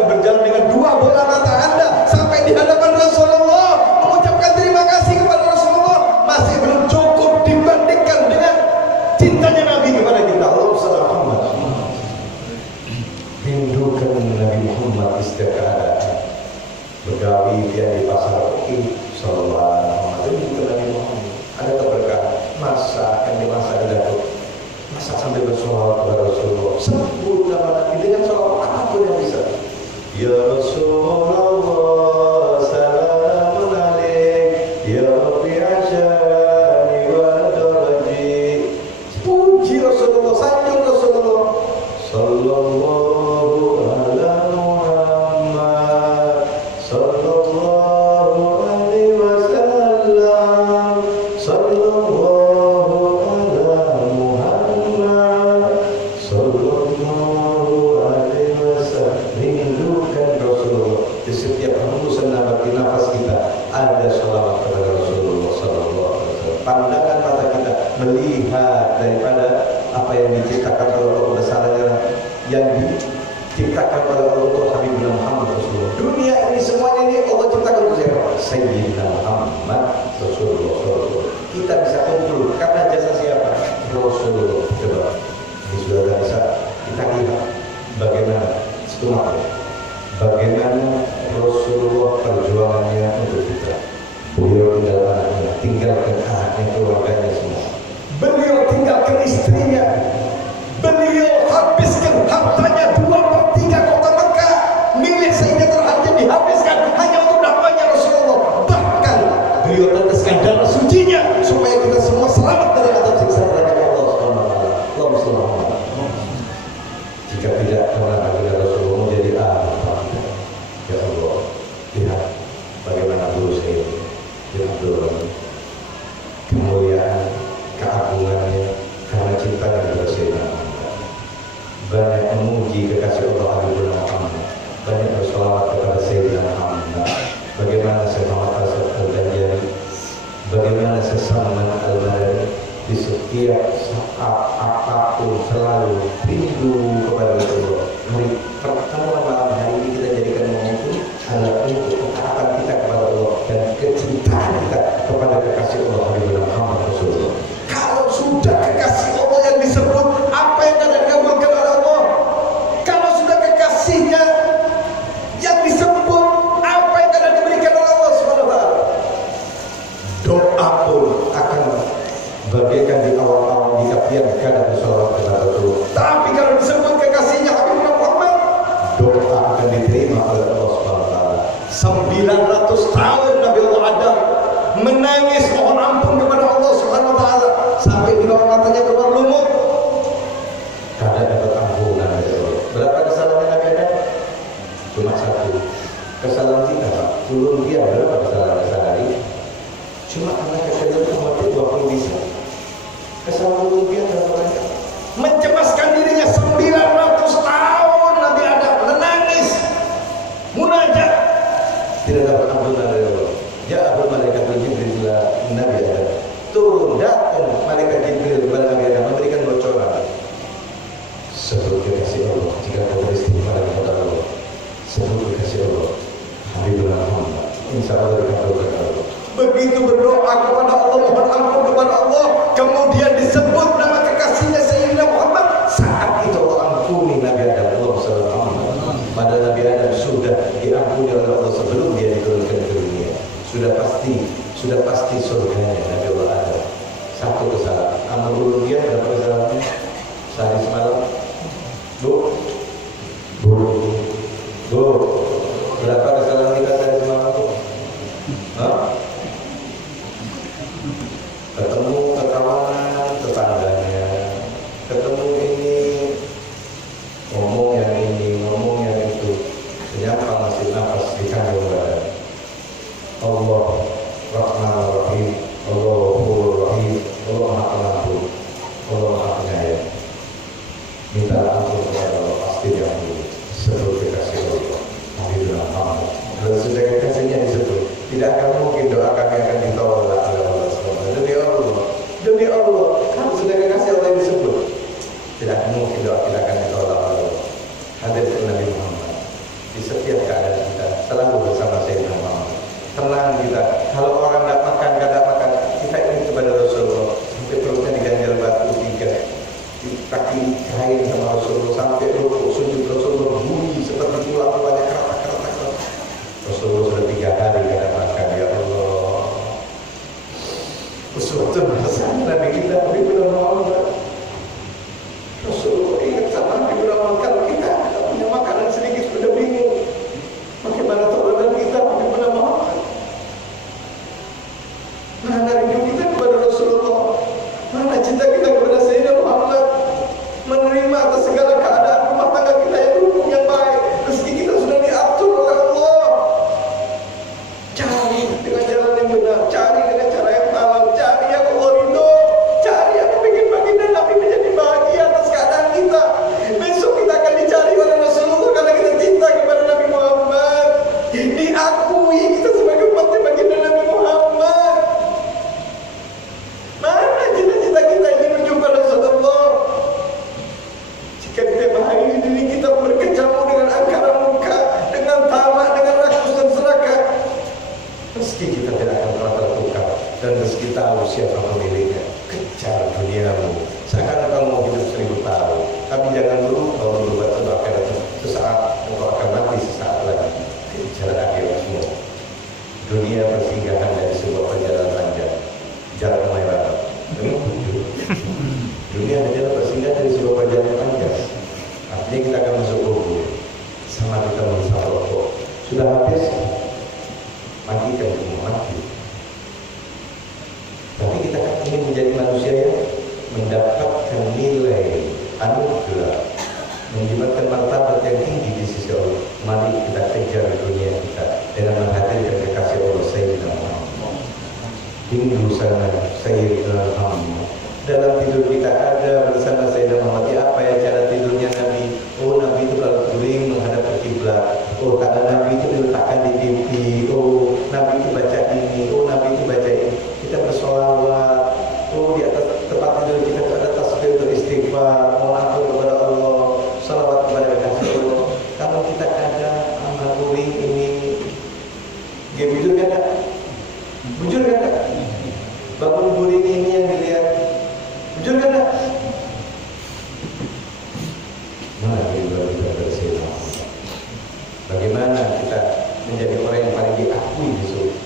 berjalan dengan dua bola mata Anda sampai di hadapan Rasulullah, mengucapkan terima kasih kepada Rasulullah, masih belum cukup dibandingkan dengan cintanya Nabi kepada kita. Allahumma shalli ala Muhammad. Rindukan Nabi Muhammad setiap keadaan. Begawi dia di pasar Koki, sallallahu alaihi wasallam. Rindukan Nabi Muhammad. Ada keberkahan. Masak yang dimasak di dapur, masak sambil bersolawat kepada Rasulullah. Sebut nama Nabi dengan solawat apapun yang bisa. Ya Rasulullah, salamun alaik, ya Rabbi asyani wa daraji. Puji Rasulullah, sanjung Rasulullah. Sallallahu ala Muhammad, sallallahu alaihi wasallam, sallallahu ala Muhammad, sallallahu alaihi wasallam. Rindukan Rasulullah. Di setiap hembusan nafas kita ada sholawat kepada Rasulullah sallallahu alaihi wasallam. Pandangan mata kita melihat daripada apa yang diciptakan oleh Allah, besarnya yang diciptakan oleh Allah untuk Habibina Muhammad Rasulullah. Dunia ini semuanya ini Allah ciptakan untuk siapa? Sayyidina Muhammad Rasulullah. Kita bisa kumpul karena jasa siapa? Rasulullah. Coba ini sudah bisa kita lihat bagaimana setelah bagaimana Rasulullah perjuangannya untuk kita. Beliau tinggalkan anaknya, tinggalkan anaknya, keluarganya semua. Beliau tinggalkan istrinya. Beliau habiskan hartanya 2/3 kota Mekah milik Sayyidatul Hajjah dihabiskan hanya untuk dakwahnya Rasulullah. Bahkan ratus tahun Nabi Allah Adam menangis mohon ampun kepada Allah Subhanahu wa taala sampai di bawah matanya keluar lumut. Kada dapat ampunan dari Allah. Berapa kesalahan Nabi Adam? Cuma satu. Kesalahan kita, Pak. Ulun dia berapa kesalahan sehari? Cuma karena kekeliruan umat itu 20 bisa. Kesalahan ulun dia berapa? Mencemaskan dirinya 900 tahun Nabi Adam menangis munajat tidak dapat ampunan dari Allah. Ya Abu Malaikat Jibril Nabi Adam turun datang Malaikat Jibril kepada Nabi Adam memberikan bocoran. Sebelum kasih Allah jika kau beristighfar kepada Allah, sebelum kasih Allah Habibullah Muhammad insya Allah dikabulkan Allah. Begitu berdoa kepada Allah mohon ampun kepada Allah kemudian disebut nama kekasihnya Sayyidina Muhammad. Saat itu Allah ampuni Nabi Adam. Allah SAW pada Nabi Adam sudah diampuni oleh Allah sebelum dia diturunkan ke dunia. Sudah pasti surganya Nabi Allah Adam. Satu kesalahan. Amal dulu dia berapa kesalahannya? Sehari semalam. Bu. Berapa kesalahan kita sehari semalam? Hah? Ketemu kekawanan tetangganya, ketemu ini, ngomong yang ini, ngomong yang itu, ternyata masih nafas di kandung badan. Allah Rahman Rahim, Allah Ghafur Rahim, Allah Maha Pengampun, Allah Maha Penyayang. Minta ampun kepada Allah pasti diampuni. Sebelum dikasih Allah, Habibullah Muhammad. Kalau sudah dikasihnya disebut, tidak akan mungkin doa kami akan ditolak oleh Allah SWT. Demi Allah, kalau sudah dikasih Allah disebut, tidak mungkin doa kita akan ditolak oleh Allah. Hadir Nabi Muhammad di setiap keadaan kita selalu bersama Sayyidina Muhammad. Tenang kita. Kalau orang tidak makan, kita ingin kepada Rasulullah sampai perutnya diganjal batu 3, di kaki kain sama Rasulullah sampai rukuk sujud Rasulullah bunyi seperti tulang-tulangnya kerak-kerak. Rasulullah sudah 3 hari tidak makan. Ya Allah, uswatun hasanah Nabi kita Habibullah Muhammad. Rasulullah ingat sama Habibullah Muhammad. Kalau kita tidak punya makanan sedikit sudah bingung, bagaimana teladan kita Habibullah Muhammad? Mana rindu kita kepada Rasulullah? Mana cinta kita kepada Sayyidina Muhammad? Menerima atas segala keadaan rumah tangga kita yang rukun yang baik. Rezeki kita sudah diatur oleh Allah. Cari dengan jalan yang benar, cari dengan cara yang halal, cari yang Allah ridho, cari yang bikin baginda Nabi menjadi bahagia atas keadaan kita. Besok kita akan dicari oleh Rasulullah karena kita cinta kepada Nabi Muhammad. Diakui kita sebagai umatnya baginda Nabi Muhammad. Mana cita-cita kita ini berjumpa Rasulullah? Jika kita bahagia diri kita berkecamuk dengan angkara muka, dengan tamak, dengan rakus dan serakah, meski kita tidak akan pernah tertukar dan meski tahu siapa pemiliknya. Kejar duniamu seakan engkau mau hidup 1000 tahun, tapi jangan lupa berbuat sebab akhirat sesaat engkau akan mati sesaat lagi. Kejar akhiratmu. Dunia persinggahan dari sebuah perjalanan panjang, jalan merah. Dunia adalah persinggahan dari sebuah perjalanan panjang. Artinya kita akan masuk kubur sama kita menghisap rokok. Sudah habis, matikan semua mati. Tapi kita ingin menjadi manusia yang mendapatkan nilai anugerah, menjimatkan martabat yang tinggi di sisi Allah. Mari kita kejar dunia kita dengan menghadirkan kekasih Allah Sayyidina Muhammad. Rindu sana Sayyidina Muhammad. Dalam tidur kita ada bersama Sayyidina Muhammad. Apa ya cara tidurnya Nabi? Oh, Nabi itu kalau guling menghadap ke kiblat. Oh, tangan Nabi itu diletakkan di pipi. Oh, Nabi itu baca ini. Oh, Nabi itu baca ini. Kita bersolawat. Oh, di atas tempat tidur kita ada tasbih beristighfar, mohon ampun kepada Allah, salawat kepada kekasih Allah. Kalau kita ada amal guling ini, dia bujur kan tak? Bujur kan tak? Bangun guling ini yang dilihat, bujur kan tak? Mari kita bersama. Bagaimana kita menjadi orang yang paling diakui di surga,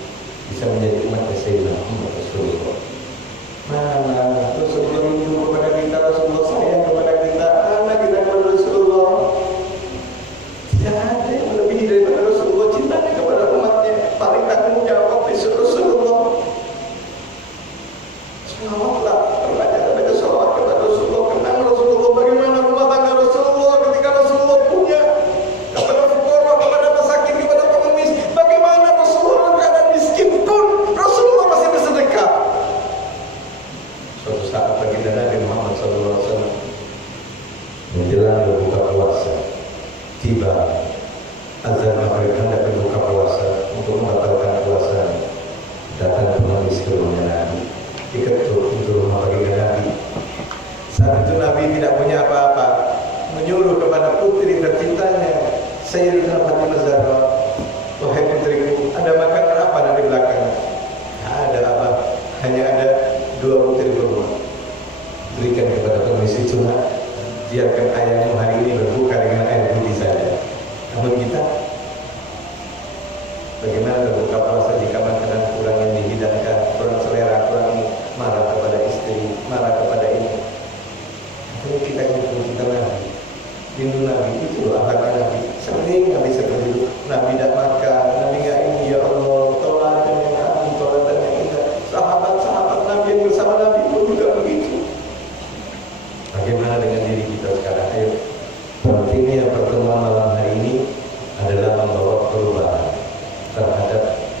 bisa menjadi umat Sayyidina Muhammad Rasulullah. Mana Rasulullah rindu kepada kita, Rasulullah sayang kepada kita, anak kita kepada Rasulullah. Tidak ada yang melebihi daripada Rasulullah cintanya kepada umatnya. Paling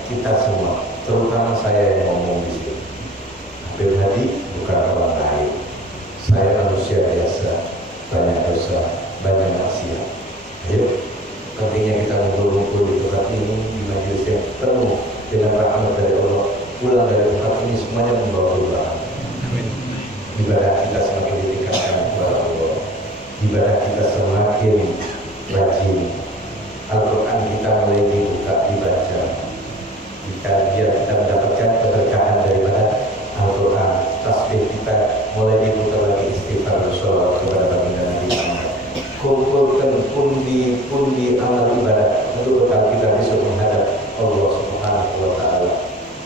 kita semua, terutama saya yang ngomong di sini. Habib Hadi bukan orang lain. Saya manusia biasa, banyak dosa, banyak maksiat. Ayo, pentingnya kita ngumpul-ngumpul di tempat ini, di majelis yang penuh dengan rahmat dari Allah. Pulang dari tempat ini semuanya membawa perubahan. Ibadah kita semakin ditingkatkan kepada Allah. Ibadah kita semakin rajin. Al-Quran kita mulai dibuka, dibaca. Biar kita mendapatkan keberkahan daripada Al-Quran. Tasbih kita mulai dibuka lagi, istighfar bersolawat kepada baginda Nabi Muhammad. Kumpulkan pundi-pundi amal ibadah untuk bekal kita besok menghadap Allah Subhanahu wa Ta'ala.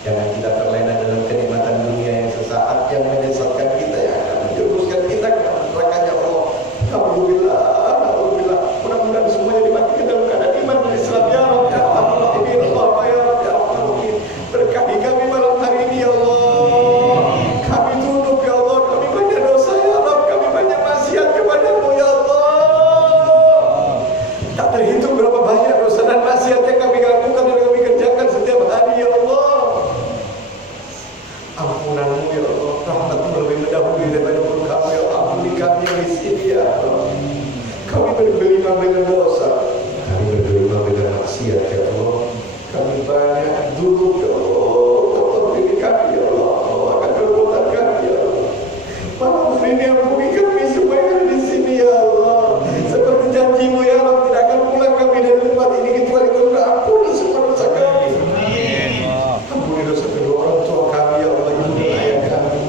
Jangan kita terlena dalam kenikmatan dunia yang sesaat, yang menyesatkan kita, yang akan menjerumuskan kita ke nerakanya Allah. Alhamdulillah, alhamdulillah. Mudah-mudahan semuanya dimatikan dalam keadaan iman dan Islam. Ya Rabb, ya Allah, ya Allah, ya Rabb, ya Allah. Berkahi kami malam hari ini, ya Allah. Kami tunduk, ya Allah. Kami banyak dosa, ya Rabb. Kami banyak maksiat kepadamu, ya Allah. Tak terhitung berapa banyak dosa dan maksiat yang kami lakukan dan kami kerjakan setiap hari, ya Allah. Ampunanmu, ya Allah. Rahmatmu lebih mendahului daripada murkamu, ya Allah. Ampuni kami yang di sini, ya Allah. Kami bergelimang dengan dosa, kami bergelimang dengan maksiat, ya Allah. Kami banyak dulu, ya Allah. Tolong diri kami, ya Allah. Allah akan perbuatan kami, ya Allah. Malam hari ini ampuni kami semua yang ada di sini, ya Allah. Seperti janjimu, ya Allah, tidak akan pulang kami dari tempat ini kecuali kau sudah ampuni semua dosa kami. Ampuni dosa kedua orang tua kami, ya Allah, ibu dan ayah kami.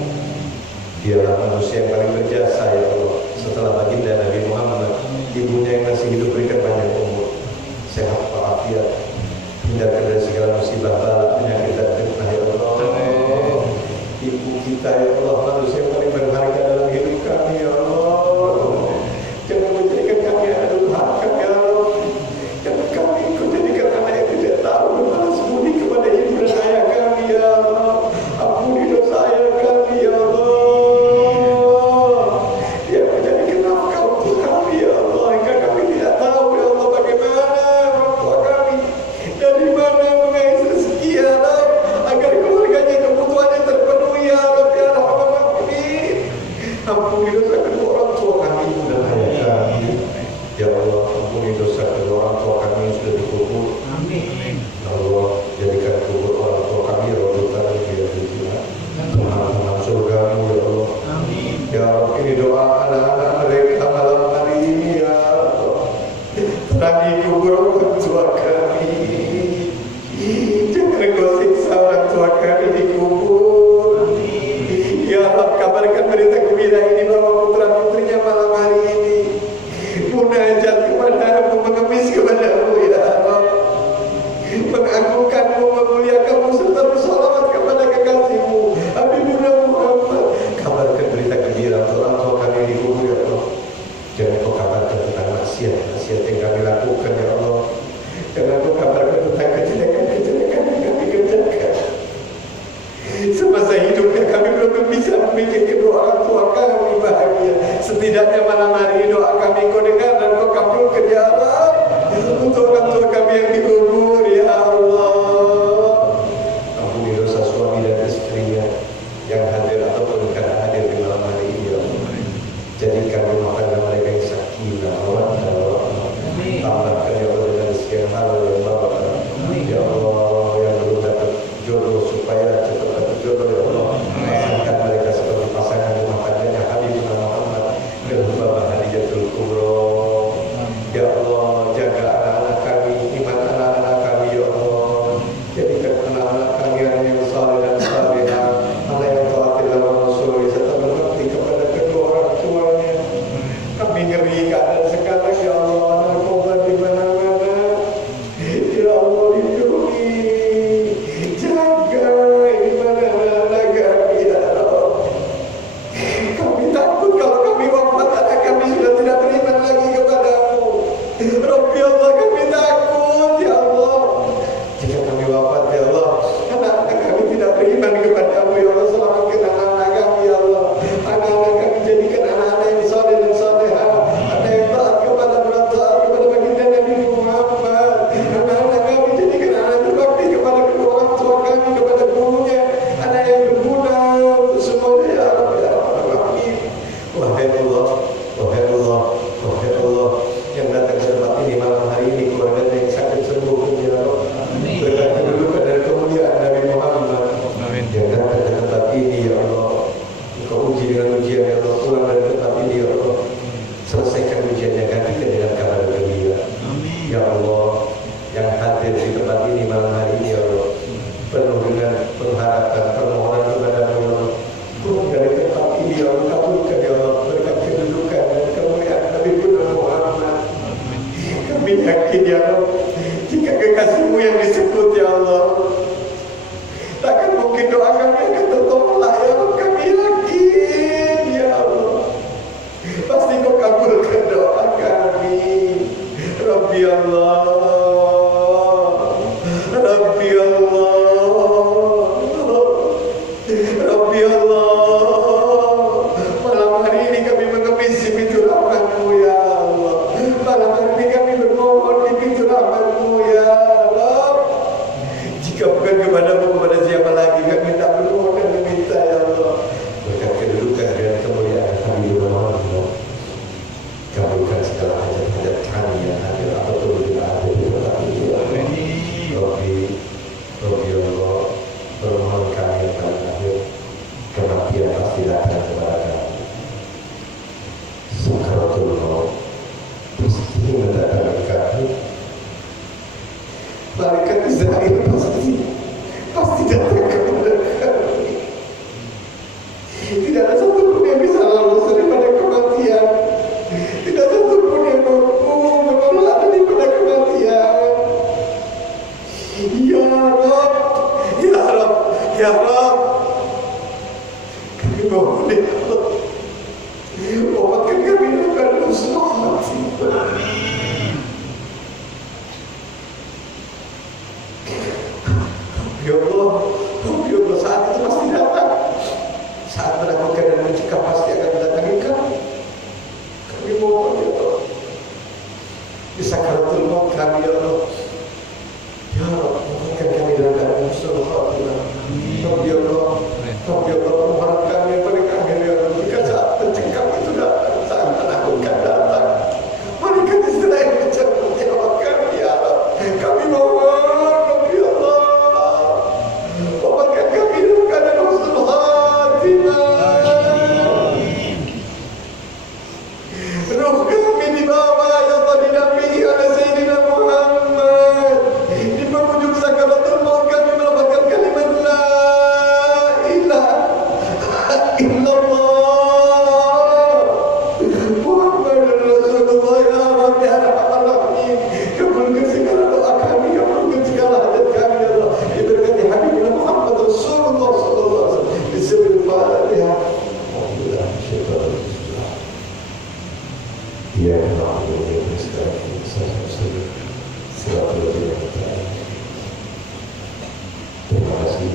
Dialah manusia yang paling berjasa, ya Allah. Setelah baginda Nabi Muhammad, ibunya yang masih hidup berikan banyak umur, sehat walafiat, hindarkan dari segala musibah bala, penyakit dan fitnah, ya Allah. Ibu kita, ya Allah, manusia yang paling berharga dalam hidup kami, ya Allah. Jangan menjadikan kami anak durhaka, ya Allah. Jangan kami ikut jadikan anak yang tidak tahu berbalas budi kepada ibu dan ayah kami, ya Allah. Ampuni dosa ayah kami, ya Allah. Dia menjadikan nafkah untuk kami, ya Allah. Hingga kami tidak tahu, ya Allah, bagaimana orang tua kami, dari mana mengais rezeki, ya Allah, agar keluarganya kebutuhannya terpenuhi, ya Allah, ya Rahman. Ampuni dosa kedua orang tua kami, ibu dan ayah kami, ya Allah. Ampuni dosa kedua orang tua kami yang sudah dikubur. Amin. Allah, jadikan kubur orang tua kami rodotan biar Tuhan, Tuhan surgamu, ya Allah. Amin. Ya Allah, ini doa anak-anak mereka malam hari ini, ya Allah. Terangi kubur orang tua kami. Jangan kau siksa orang tua kami di kubur. Ya Allah, kabarkan berita gembira ini bahwa putra-putrinya malam hari ini munajat kepadamu, mengemis kepadamu, ya Allah. Mengagungkanmu, memuliakanmu, serta bersalawat kepada kekasihmu Habibuna Muhammad. Kabarkan berita gembira untuk orang tua kami di kubur, ya Allah. Jangan kau kabarkan tentang maksiat yang kami lakukan, ya Allah. Jangan kau kabarkan tentang kejelekan yang kami kerjakan. Semasa hidupnya kami belum bisa membuat kedua orang tua kami bahagia. Setidaknya malam hari ini doa kami kau dengar dan kau kabulkan, ya Allah. Untuk orang tua kami yang dikubur, ya Allah. Ampuni dosa suami dan istrinya yang hadir ataupun tidak hadir di malam hari ini, ya Allah. Jadikan rumah tangga mereka yang sakinah, mawaddah, warahmah. Tambahkan, ya Allah, dengan rezeki yang halal dan barakah. Ya Allah, yang belum dapat jodoh supaya cepat dapat jodoh, ya Allah. Pasangan mereka seperti pasangan rumah tangganya Habibuna Muhammad dan Bapak Hadijatul Kubro. Ya Allah, jaga anak-anak kami, iman anak-anak kami, ya Allah. Jadikan anak-anak kami yang saleh dan salehah, anak yang taat kepada Rasul serta berbakti kepada kedua orang tuanya. Kami ngeri keadaan sekarang, ya Allah, narkoba di mana-mana. Ya Allah, lindungi, jaga di mana-mana kami, ya Allah. Kami takut kalau kami wafat anak kami sudah tidak beriman lagi kepadamu. Rabbi Allah, kami takut, ya Allah. Jika kami wafat, ya Allah, anak-anak kami tidak beriman kepadamu, ya Allah. Selamatkan anak-anak kami, ya Allah. Anak-anak kami jadikan anak-anak yang saleh dan salehah, anak yang taat kepada baginda Nabi Muhammad. Anak-anak kami jadikan anak yang berbakti kepada kedua orang kepadamu, kepada siapa lagi? Kami tak perlu akan meminta ya Allah. Berkat kedudukan dan kemuliaan Habibur Rahman, kabulkan segala hajat-hajat kami yang hadir ataupun tidak hadir di tempat ini. Rabbi Allah, permohonan kami yang paling akhir, kematian pasti datang kepada kami. Sakaratul maut pasti mendatangi kami. Malaikat Israel pasti datang kepada kami. Tidak ada satu pun yang bisa lolos daripada kematian. Tidak satu pun yang mampu menolak daripada kematian. Ya Rabb, Ya Rabb, Ya Rabb, kami mohon ya Allah, obatkan kami dengan husnul khatimah. Ya Allah, ya Allah, saat itu pasti datang. Saat menakutkan dan mencegah pasti akan mendatangi kami. Kami mohon ya Allah, di sakaratul maut kami ya Allah, ya Allah, mohonkan kami dalam keadaan husnul khatimah. Ya Allah, ya Allah, mohon kami yang paling akhir ya Allah, jika saat mencegah itu datang, saat menakutkan datang, malaikat Israel mencabut nyawa kami ya Allah. Kami mohon ya Allah, obatkan kami dalam keadaan husnul khatimah. Ruh kami dibawa ya Allah, didampingi oleh Sayyidina Muhammad. Di penghujung sakaratul maut kami melafazkan kalimat la ilaha illallah Muhammadur Rasulullah. Ya Rabbi ya Arhamar Rahimin, kabulkan segala doa kami, kabulkan segala hajat kami ya Allah. Diberkati Habibina Muhammad Rasulullah sallallahu alaihi wasallam. Bismillahirrahmanirrahim. Alhamdulillah, syukur. Ya Allah, terima kasih.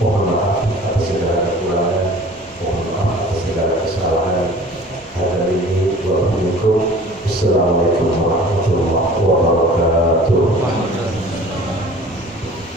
Mohon maaf atas segala kekurangan, mohon maaf atas segala kesalahan. Hadza billahi wa bikum. Assalamualaikum warahmatullahi wabarakatuh.